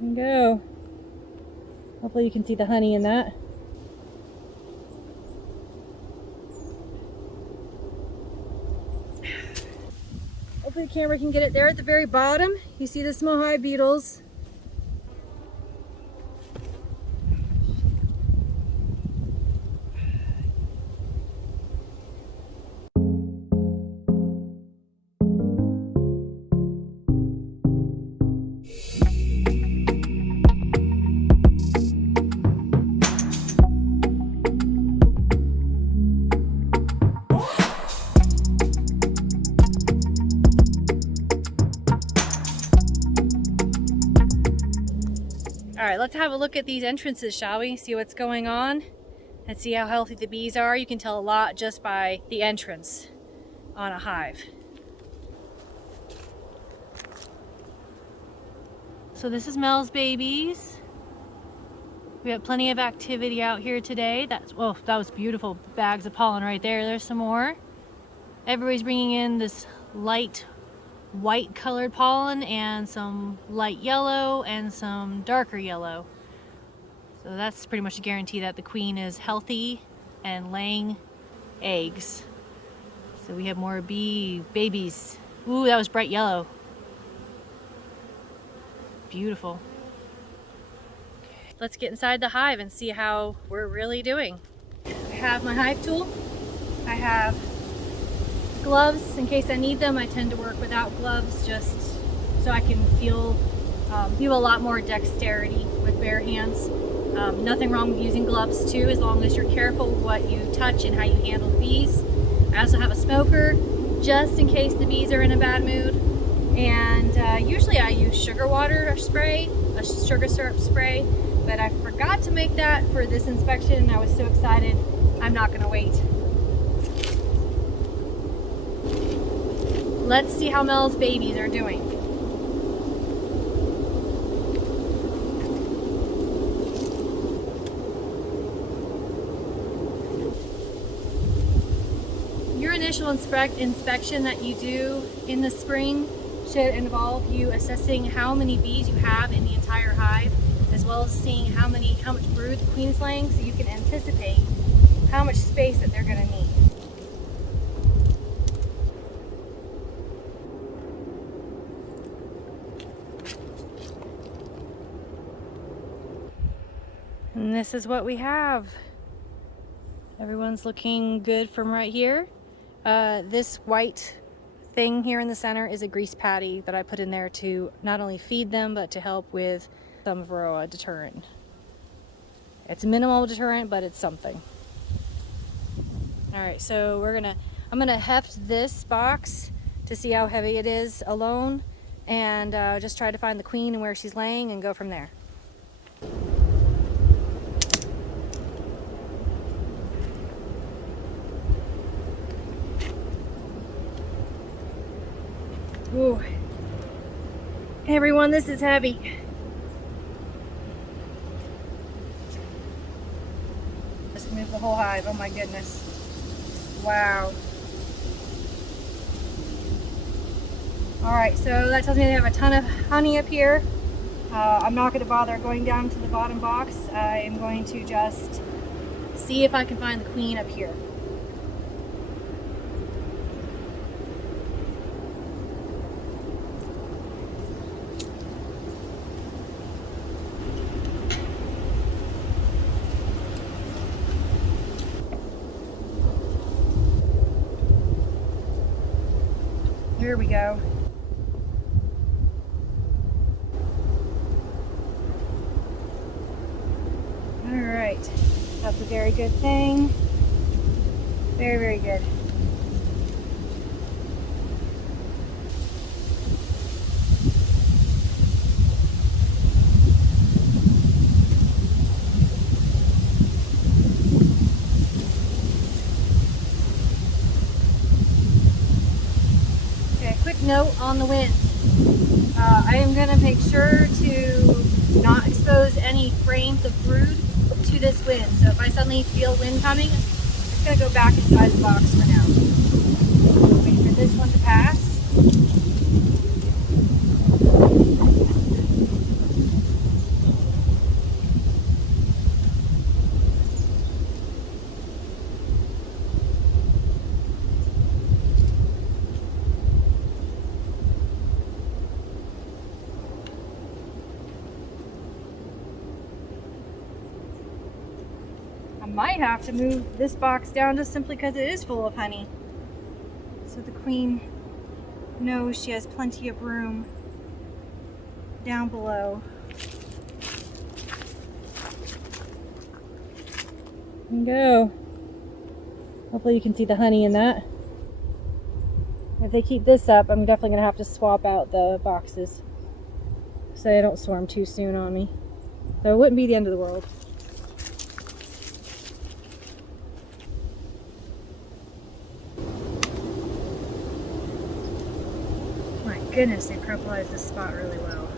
There you go. Hopefully you can see the honey in that. Hopefully the camera can get it there at the very bottom. You see the small hive beetles. All right, let's have a look at these entrances, shall we? See what's going on and see how healthy the bees are. You can tell a lot just by the entrance on a hive. So this is Mel's babies. We have plenty of activity out here today. That was beautiful. Bags of pollen right there. There's some more. Everybody's bringing in this light white colored pollen and some light yellow and some darker yellow. So that's pretty much a guarantee that the queen is healthy and laying eggs. So we have more bee babies. Ooh, that was bright yellow. Beautiful. Let's get inside the hive and see how we're really doing. I have my hive tool. I have gloves in case I need them. I tend to work without gloves just so I can feel a lot more dexterity with bare hands. Nothing wrong with using gloves too, as long as you're careful with what you touch and how you handle the bees. I also have a smoker just in case the bees are in a bad mood. And usually I use sugar water spray, a sugar syrup spray, but I forgot to make that for this inspection and I was so excited. I'm not gonna wait. Let's see how Mel's babies are doing. Your initial inspection that you do in the spring should involve you assessing how many bees you have in the entire hive, as well as seeing how much brood the queen is laying, so you can anticipate how much space that they're going to need. And this is what we have. Everyone's looking good from right here. This white thing here in the center is a grease patty that I put in there to not only feed them, but to help with some varroa deterrent. It's minimal deterrent, but it's something. All right, so I'm gonna heft this box to see how heavy it is alone, and just try to find the queen and where she's laying and go from there. Ooh. Hey everyone, this is heavy. Let's move the whole hive. Oh my goodness. Wow. Alright, so that tells me they have a ton of honey up here. I'm not going to bother going down to the bottom box. I am going to just see if I can find the queen up here. Here we go. All right, that's a very good thing. Very, very good. Quick note on the wind. I am going to make sure to not expose any frames of brood to this wind. So if I suddenly feel wind coming, I'm just going to go back inside the box for now. Wait for this one to pass. might have to move this box down just simply because it is full of honey. So the queen knows she has plenty of room down below. There you go. Hopefully you can see the honey in that. If they keep this up, I'm definitely going to have to swap out the boxes so they don't swarm too soon on me. So it wouldn't be the end of the world. My goodness, they purplize this spot really well.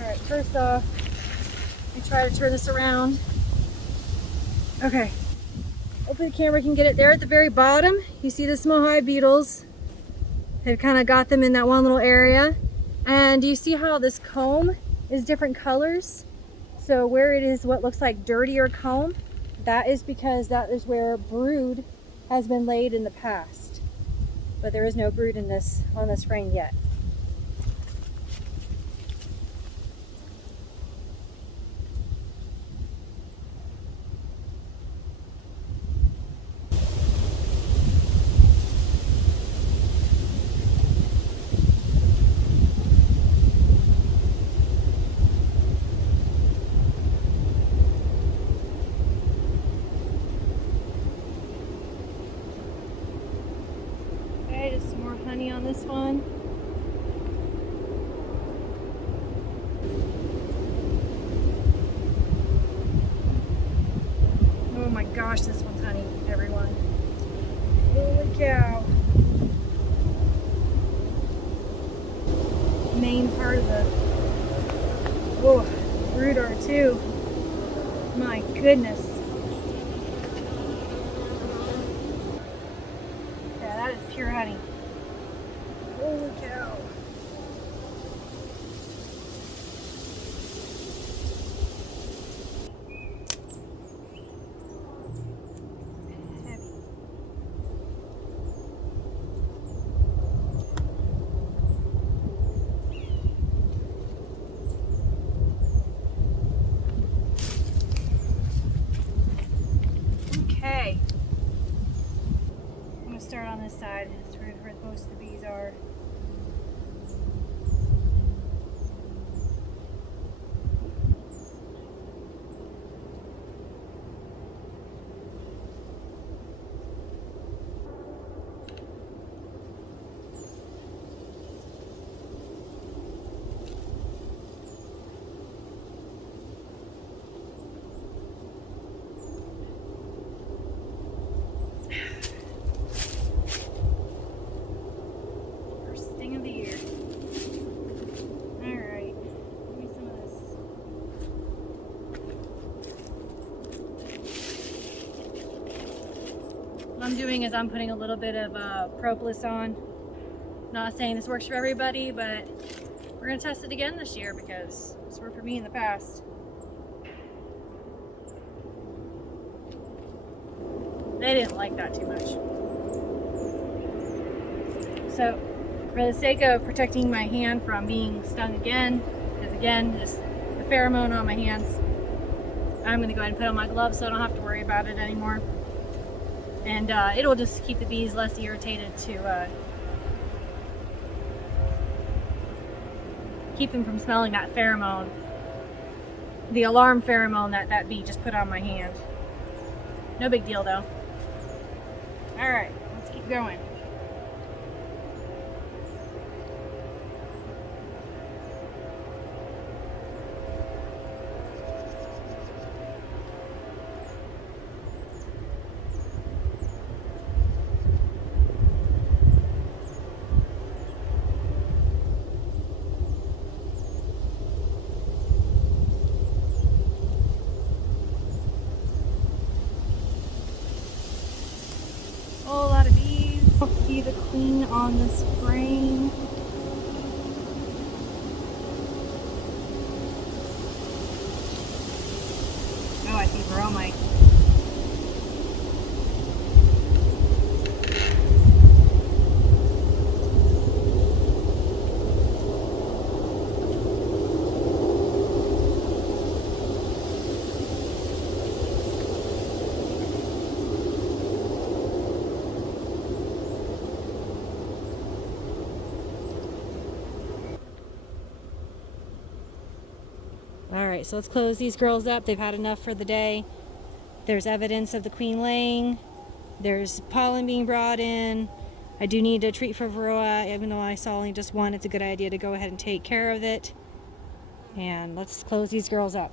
Alright, first off, I try to turn this around. Okay, hopefully the camera can get it there at the very bottom. You see the small hive beetles. They've kind of got them in that one little area. And do you see how this comb is different colors? So where it is what looks like dirtier comb, that is because that is where brood has been laid in the past. But there is no brood in this on this frame yet. Just some more honey on this one. Oh my gosh, this one's honey, everyone. Holy cow. Main part of the brood are too. My goodness. Pure honey. Holy cow. Heavy. Okay. I'm going to start on this side. That's where most of the bees are. What I'm doing is I'm putting a little bit of propolis on. Not saying this works for everybody, but we're gonna test it again this year because it's worked for me in the past. They didn't like that too much. So for the sake of protecting my hand from being stung again, because again, just the pheromone on my hands, I'm gonna go ahead and put on my gloves so I don't have to worry about it anymore. And it'll just keep the bees less irritated to keep them from smelling that pheromone, the alarm pheromone that bee just put on my hand. No big deal though. All right, let's keep going. the queen on this frame. Oh, I see bromite. All right, so let's close these girls up. They've had enough for the day. There's evidence of the queen laying. There's pollen being brought in. I do need to treat for varroa. Even though I saw only just one, it's a good idea to go ahead and take care of it. And let's close these girls up.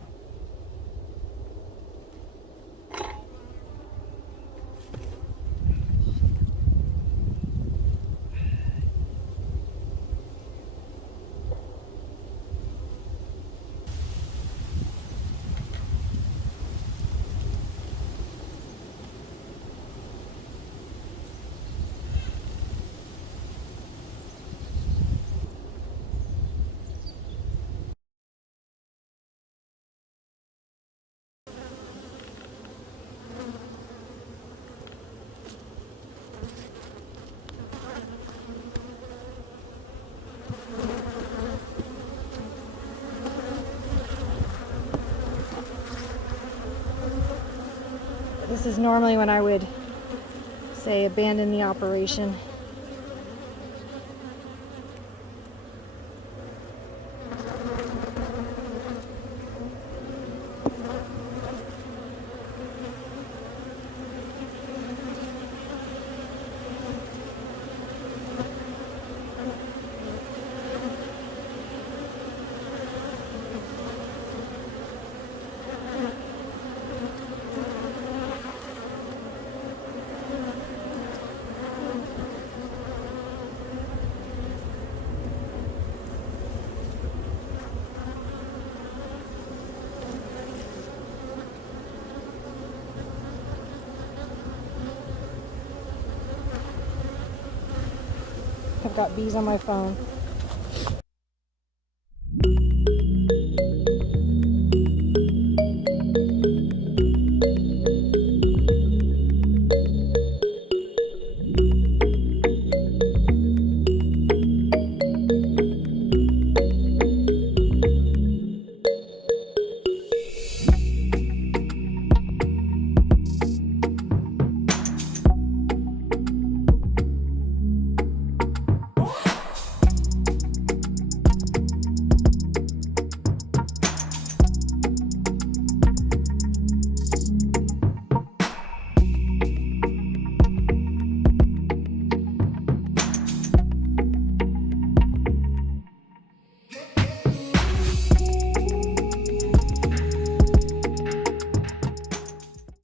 This is normally when I would say abandon the operation. I've got bees on my phone.